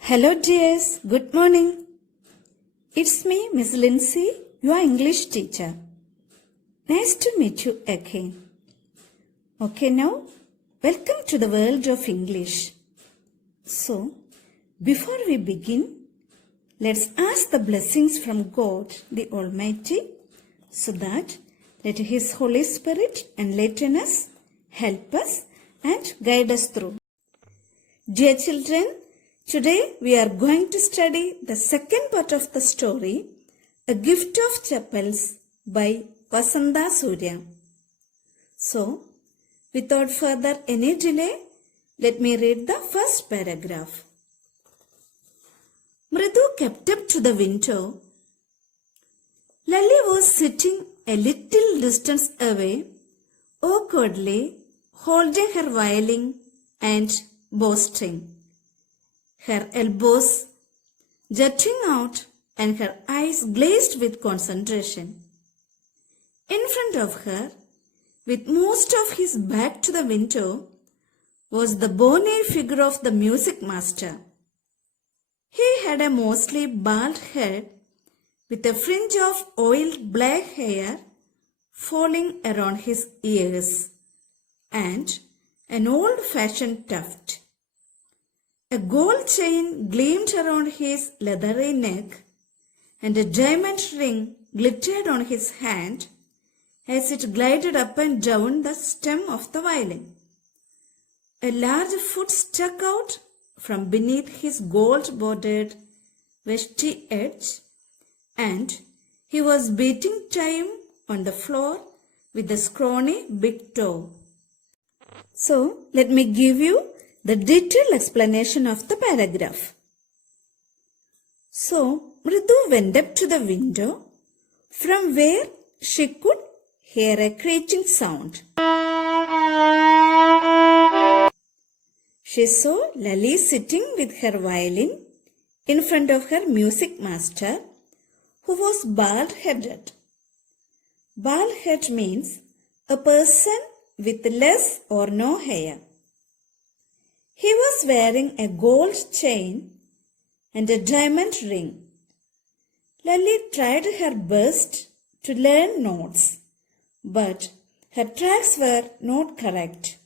Hello dears, good morning. It's me, Miss Lincy, your English teacher. Nice to meet you again. Okay, now, welcome to the world of English. So, before we begin, let's ask the blessings from God, the Almighty, so that let His Holy Spirit enlighten us, help us, and guide us through. Dear children, today we are going to study the second part of the story, A Gift of Chappals by Vasantha Surya. So, without further any delay, let me read the first paragraph. Mridu kept up to the window. Lally was sitting a little distance away, awkwardly holding her violin and bowstring, her elbows jutting out and her eyes glazed with concentration. In front of her, with most of his back to the window, was the bony figure of the music master. He had a mostly bald head with a fringe of oiled black hair falling around his ears and an old-fashioned tuft. A gold chain gleamed around his leathery neck and a diamond ring glittered on his hand as it glided up and down the stem of the violin. A large foot stuck out from beneath his gold-bordered vesty edge, and he was beating time on the floor with a scrawny big toe. So, let me give you the detailed explanation of the paragraph. So, Mridu went up to the window from where she could hear a creaking sound. She saw Lally sitting with her violin in front of her music master, who was bald-headed. Bald-head means a person with less or no hair. He was wearing a gold chain and a diamond ring. Lally tried her best to learn notes, but her tracks were not correct,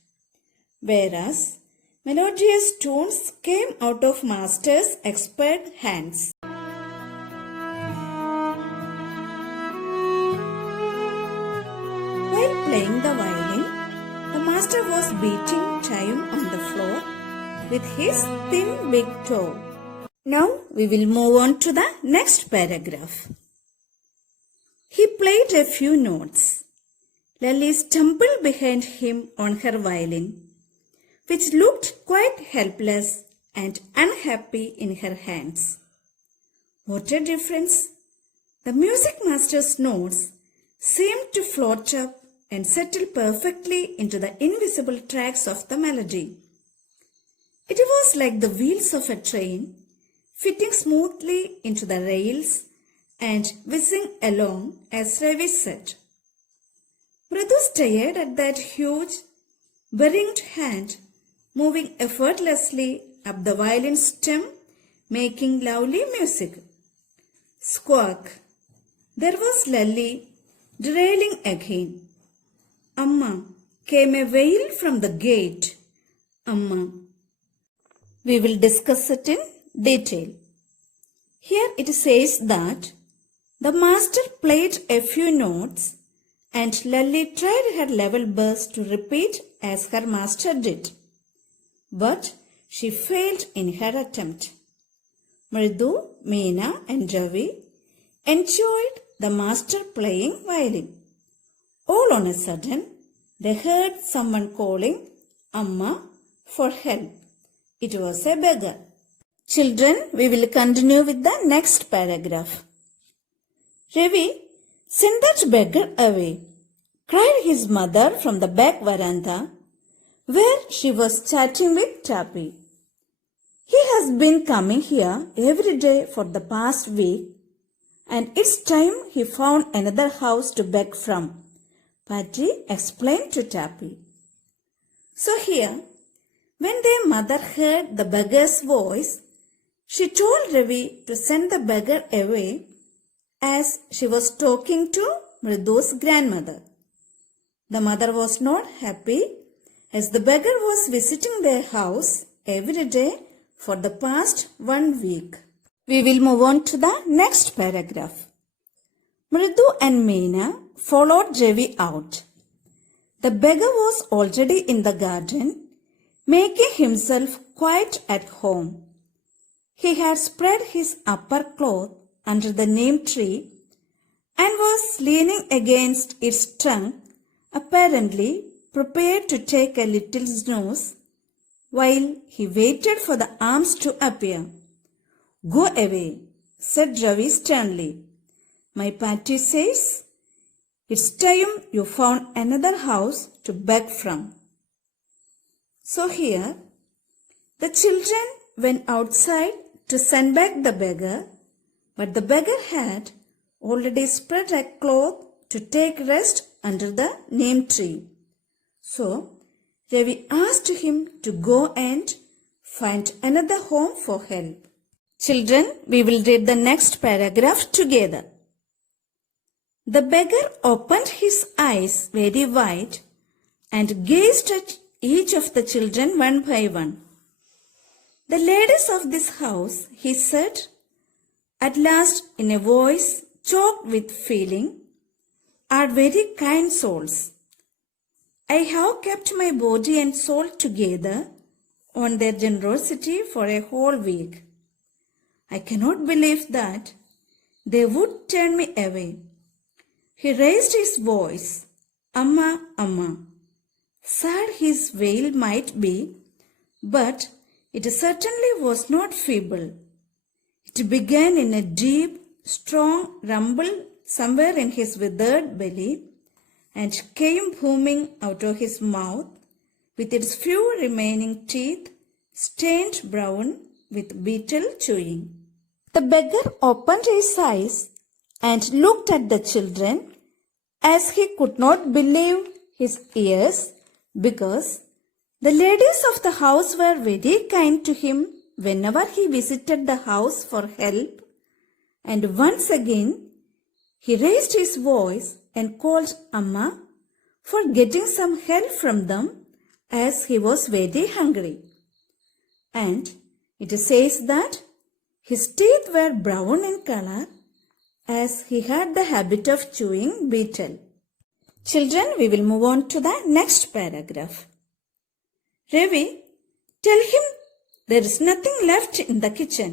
whereas melodious tones came out of master's expert hands. While playing the violin, the master was beating time on the floor with his thin big toe. Now we will move on to the next paragraph. He played a few notes. Lally stumbled behind him on her violin, which looked quite helpless and unhappy in her hands. What a difference! The music master's notes seemed to float up and settle perfectly into the invisible tracks of the melody. It was like the wheels of a train fitting smoothly into the rails and whizzing along as Ravi said. Mridu stared at that huge, beringed hand moving effortlessly up the violin stem, making lovely music. Squawk! There was Lally derailing again. Amma, came a wail from the gate. Amma. We will discuss it in detail. Here it says that the master played a few notes and Lally tried her level best to repeat as her master did. But she failed in her attempt. Mridu, Meena and Ravi enjoyed the master playing violin. All on a sudden, they heard someone calling Amma for help. It was a beggar. Children, we will continue with the next paragraph. Ravi, send that beggar away, cried his mother from the back veranda, where she was chatting with Tappy. He has been coming here every day for the past week, and it's time he found another house to beg from, Patty explained to Tappy. So here, when their mother heard the beggar's voice, She told Ravi to send the beggar away as she was talking to Mridu's grandmother. The mother was not happy as the beggar was visiting their house every day for the past 1 week. We will move on to the next paragraph. Mridu and Meena followed Ravi out. The beggar was already in the garden, making himself quite at home. He had spread his upper cloth under the neem tree and was leaning against its trunk, apparently prepared to take a little snooze, while he waited for the arms to appear. "Go away," said Ravi sternly. "My Patty says it's time you found another house to beg from." So here, the children went outside to send back the beggar, but the beggar had already spread a cloth to take rest under the neem tree. So, Ravi asked him to go and find another home for help. Children, we will read the next paragraph together. The beggar opened his eyes very wide and gazed at each of the children one by one. "The ladies of this house," he said, at last in a voice choked with feeling, "are very kind souls. I have kept my body and soul together on their generosity for a whole week. I cannot believe that they would turn me away." He raised his voice, "Amma, Amma." Sad his wail might be, but it certainly was not feeble. It began in a deep, strong rumble somewhere in his withered belly and came booming out of his mouth with its few remaining teeth stained brown with beetle chewing. The beggar opened his eyes and looked at the children as he could not believe his ears, because the ladies of the house were very kind to him whenever he visited the house for help, and once again he raised his voice and called Amma for getting some help from them as he was very hungry. And it says that his teeth were brown in color as he had the habit of chewing beetle. Children, we will move on to the next paragraph. "Ravi, tell him there is nothing left in the kitchen,"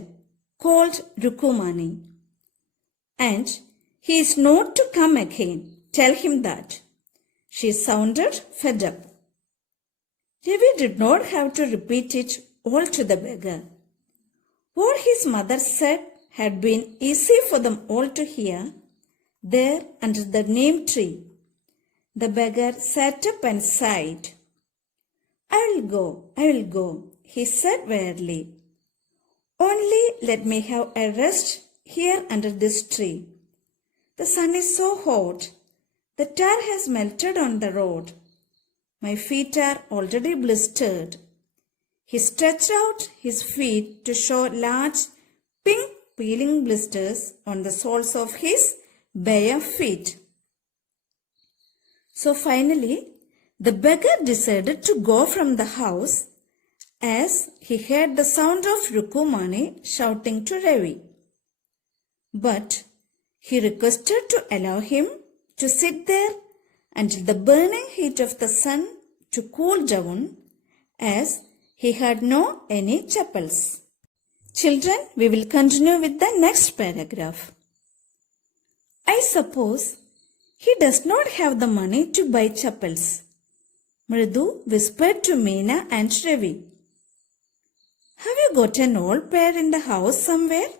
called Rukumani. "And he is not to come again. Tell him that." She sounded fed up. Ravi did not have to repeat it all to the beggar. What his mother said had been easy for them all to hear there under the neem tree. The beggar sat up and sighed. I will go, he said wearily. "Only let me have a rest here under this tree. The sun is so hot. The tar has melted on the road. My feet are already blistered." He stretched out his feet to show large pink peeling blisters on the soles of his bare feet. So finally, the beggar decided to go from the house as he heard the sound of Rukumani shouting to Ravi. But he requested to allow him to sit there until the burning heat of the sun to cool down, as he had no any chappals. Children, we will continue with the next paragraph. "I suppose he does not have the money to buy chappals," Mridu whispered to Meena and Ravi. "Have you got an old pair in the house somewhere?"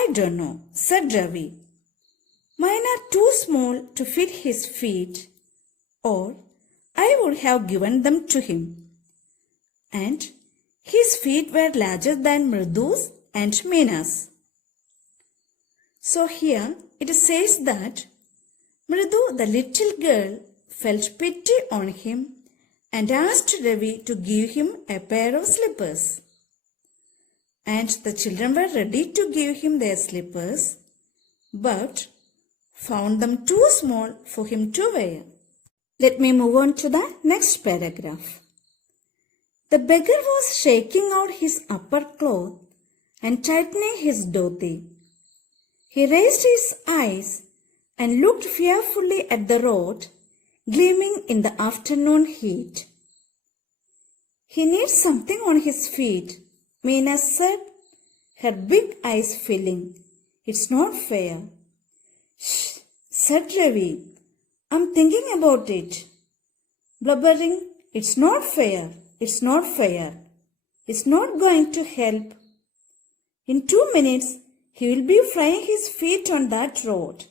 "I don't know," said Ravi. "Mine are too small to fit his feet, or I would have given them to him." And his feet were larger than Mridu's and Meena's. So here it says that Mridu, the little girl, felt pity on him and asked Ravi to give him a pair of slippers. and the children were ready to give him their slippers, but found them too small for him to wear. Let me move on to the next paragraph. The beggar was shaking out his upper cloth and tightening his dhoti. He raised his eyes and looked fearfully at the road, gleaming in the afternoon heat. He needs something on his feet, Meena said, her big eyes filling. It's not fair. Shh, said Ravi. I'm thinking about it. Blubbering, it's not fair. It's not fair. It's not going to help. In 2 minutes, he will be frying his feet on that road.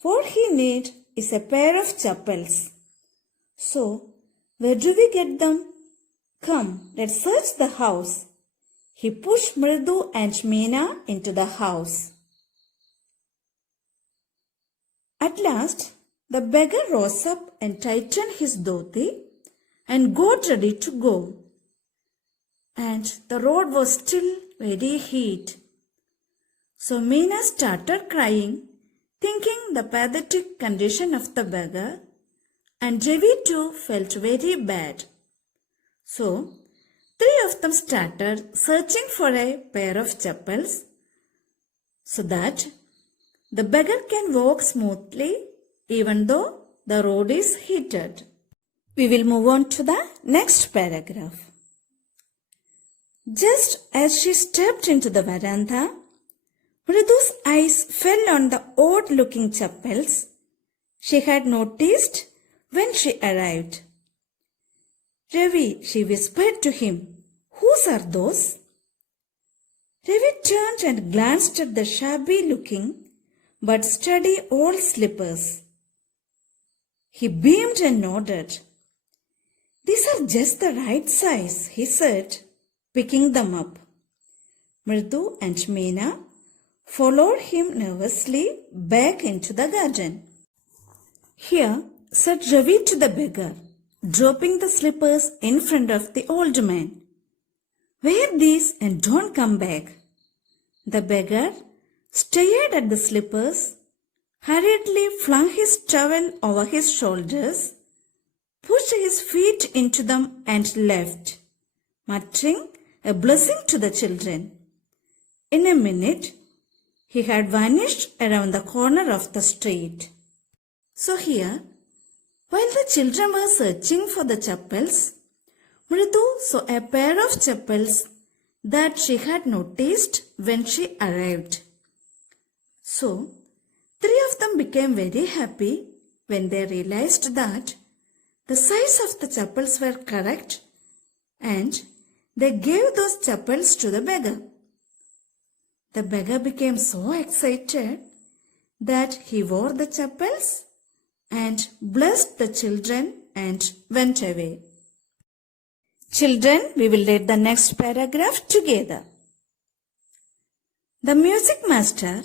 What he needs is a pair of chappals. So, where do we get them? Come, let's search the house. He pushed Mridu and Meena into the house. At last, the beggar rose up and tightened his dhoti and got ready to go. And the road was still very heat. So Meena started crying, thinking the pathetic condition of the beggar, and Ravi too felt very bad. So, 3 of them started searching for a pair of chappals so that the beggar can walk smoothly even though the road is heated. We will move on to the next paragraph. Just as she stepped into the veranda, Mridu's eyes fell on the odd-looking chappals she had noticed when she arrived. Ravi, she whispered to him, whose are those? Ravi turned and glanced at the shabby-looking but sturdy old slippers. He beamed and nodded. These are just the right size, he said, picking them up. Mridu and Meena followed him nervously back into the garden. Here, said Ravi to the beggar, dropping the slippers in front of the old man. Wear these and don't come back. The beggar stared at the slippers, hurriedly flung his towel over his shoulders, pushed his feet into them and left, muttering a blessing to the children. In a minute, he had vanished around the corner of the street. So here, while the children were searching for the chappals, Mridu saw a pair of chappals that she had noticed when she arrived. So, 3 of them became very happy when they realized that the size of the chappals were correct and they gave those chappals to the beggar. The beggar became so excited that he wore the chappals and blessed the children and went away. Children, we will read the next paragraph together. The music master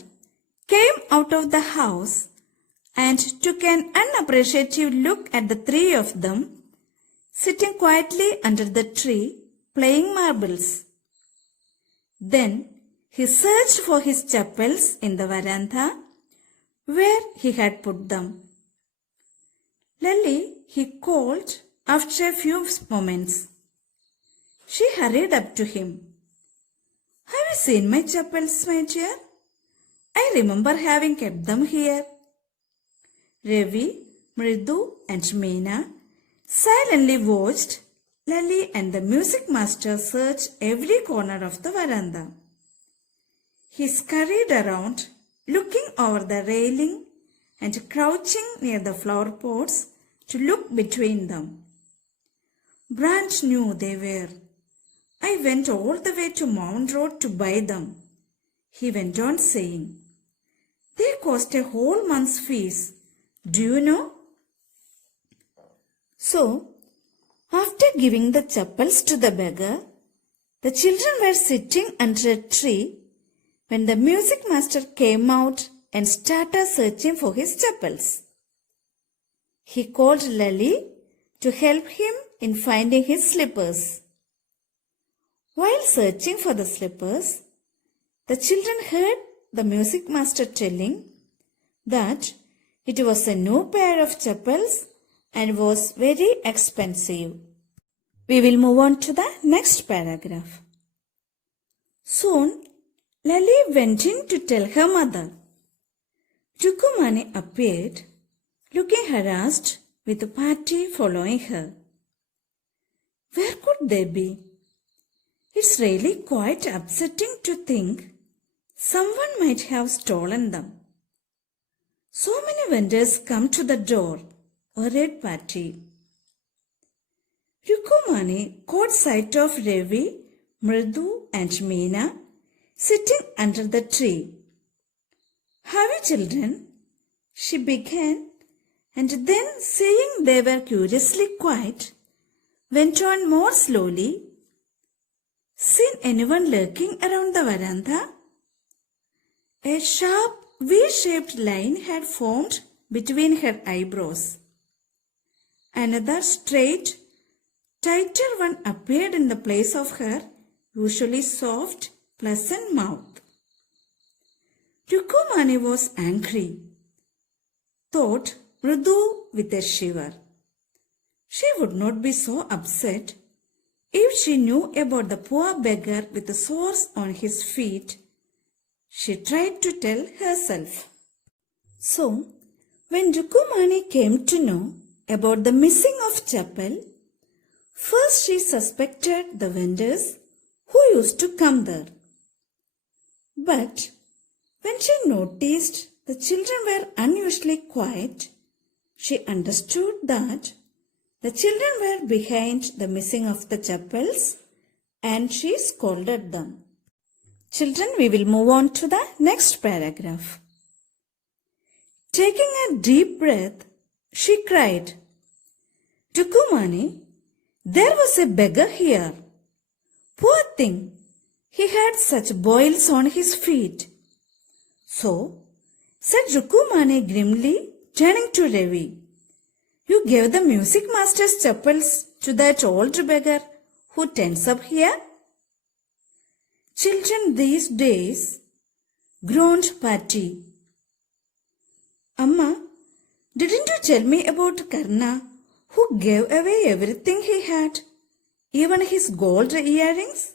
came out of the house and took an unappreciative look at the 3 of them sitting quietly under the tree playing marbles. Then he searched for his chappals in the veranda where he had put them. Lily, he called after a few moments. She hurried up to him. Have you seen my chappals, my dear? I remember having kept them here. Ravi, Mridu and Meena silently watched Lily and the music master search every corner of the veranda. He scurried around, looking over the railing and crouching near the flower pots to look between them. Brand new they were. I went all the way to Mount Road to buy them, he went on saying. They cost a whole month's fees. Do you know? So, after giving the chappals to the beggar, the children were sitting under a tree when the music master came out and started searching for his chappals. He called Lily to help him in finding his slippers. While searching for the slippers, the children heard the music master telling that it was a new pair of chappals and was very expensive. We will move on to the next paragraph. Soon, Lali went in to tell her mother. Rukumani appeared, looking harassed with the party following her. Where could they be? It's really quite upsetting to think someone might have stolen them. So many vendors come to the door, worried Patty. Rukumani caught sight of Ravi, Mridu and Meena sitting under the tree. Have you children? She began, and then seeing they were curiously quiet, went on more slowly. Seen anyone lurking around the veranda? A sharp V-shaped line had formed between her eyebrows. Another straight, tighter one appeared in the place of her usually soft, pleasant mouth. Rukumani was angry, thought Mridu with a shiver. She would not be so upset if she knew about the poor beggar with the sores on his feet, she tried to tell herself. So, when Rukumani came to know about the missing of chappal, first she suspected the vendors who used to come there. But when she noticed the children were unusually quiet, she understood that the children were behind the missing of the chappals and she scolded them. Children, we will move on to the next paragraph. Taking a deep breath, she cried, Rukumani, there was a beggar here. Poor thing, he had such boils on his feet. So, said Rukumani grimly, turning to Ravi, you gave the music master's chappals to that old beggar who tends up here? Children these days, groaned Patty. Amma, didn't you tell me about Karna who gave away everything he had, even his gold earrings?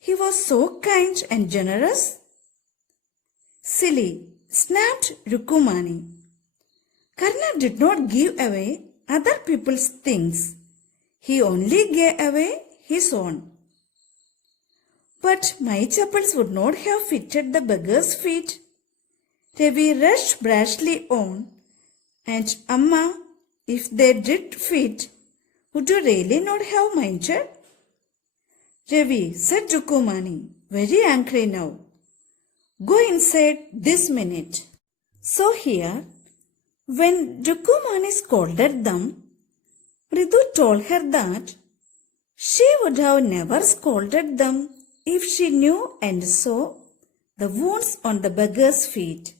He was so kind and generous. Silly, snapped Rukumani. Karna did not give away other people's things. He only gave away his own. But my chappals would not have fitted the beggar's feet. Ravi rushed brashly on, and Amma, if they did fit, would you really not have minded? Ravi, said Rukumani, very angry now. Go inside this minute. So here, when Rukumani scolded them, Mridu told her that she would have never scolded them if she knew and saw the wounds on the beggar's feet.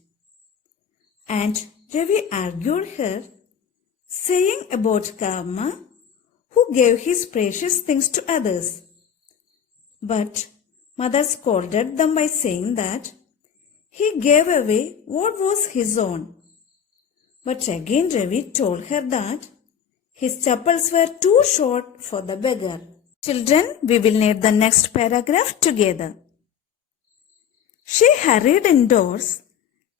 And Ravi argued her, saying about Karma, who gave his precious things to others. But mother scolded them by saying that he gave away what was his own. But again Ravi told her that his chappals were too short for the beggar. Children, we will read the next paragraph together. She hurried indoors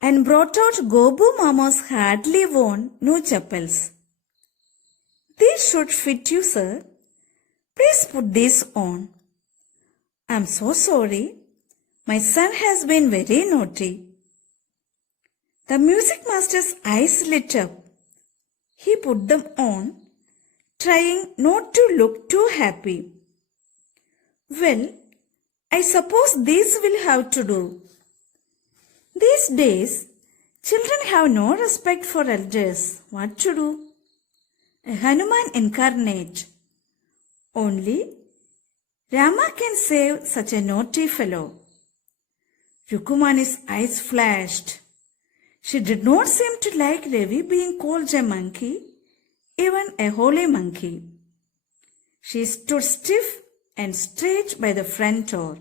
and brought out Gobu Mama's hardly worn new chappals. These should fit you, sir. Please put these on. I am so sorry. My son has been very naughty. The music master's eyes lit up. He put them on, trying not to look too happy. Well, I suppose these will have to do. These days, children have no respect for elders. What to do? A Hanuman incarnate. Only Rama can save such a naughty fellow. Rukumani's eyes flashed. She did not seem to like Ravi being called a monkey, even a holy monkey. She stood stiff and straight by the front door.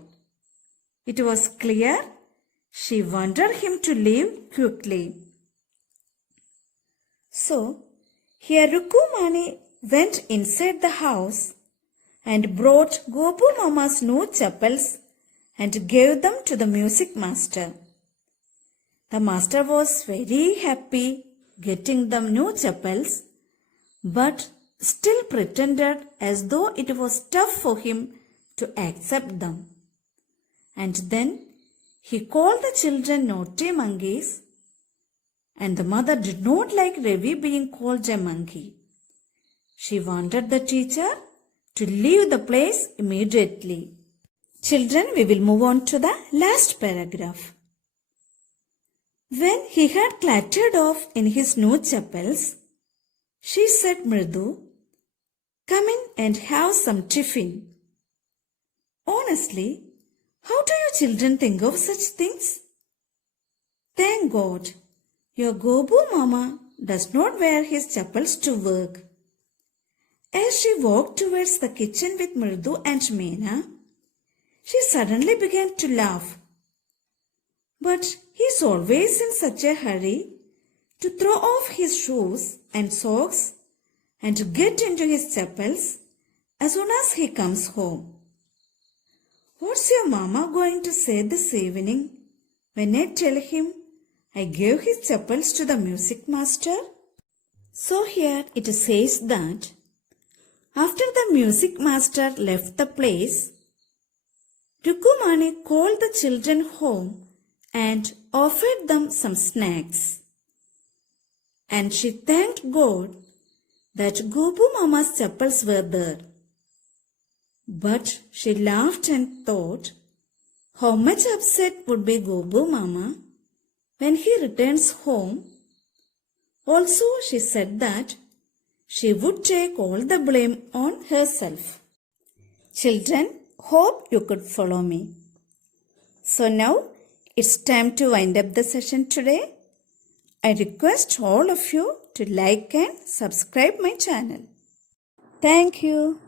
It was clear she wanted him to leave quickly. So, here Rukumani went inside the house and brought Gopu Mama's new chappals and gave them to the music master. The master was very happy getting them new chappals, but still pretended as though it was tough for him to accept them. And then he called the children naughty monkeys, and the mother did not like Ravi being called a monkey. She wanted the teacher to leave the place immediately. Children, we will move on to the last paragraph. When he had clattered off in his new chappals, she said, Mridu, come in and have some tiffin. Honestly, how do you children think of such things? Thank God, your Gobu Mama does not wear his chappals to work. As she walked towards the kitchen with Mridu and Meena, she suddenly began to laugh. But he is always in such a hurry to throw off his shoes and socks and get into his chappals as soon as he comes home. What's your mama going to say this evening when I tell him I gave his chappals to the music master? So here it says that after the music master left the place, Rukumani called the children home and offered them some snacks. And she thanked God that Gopu Mama's chappals were there. But she laughed and thought, how much upset would be Gopu Mama when he returns home? Also, she said that she would take all the blame on herself. Children, hope you could follow me. So now, it's time to wind up the session today. I request all of you to like and subscribe my channel. Thank you.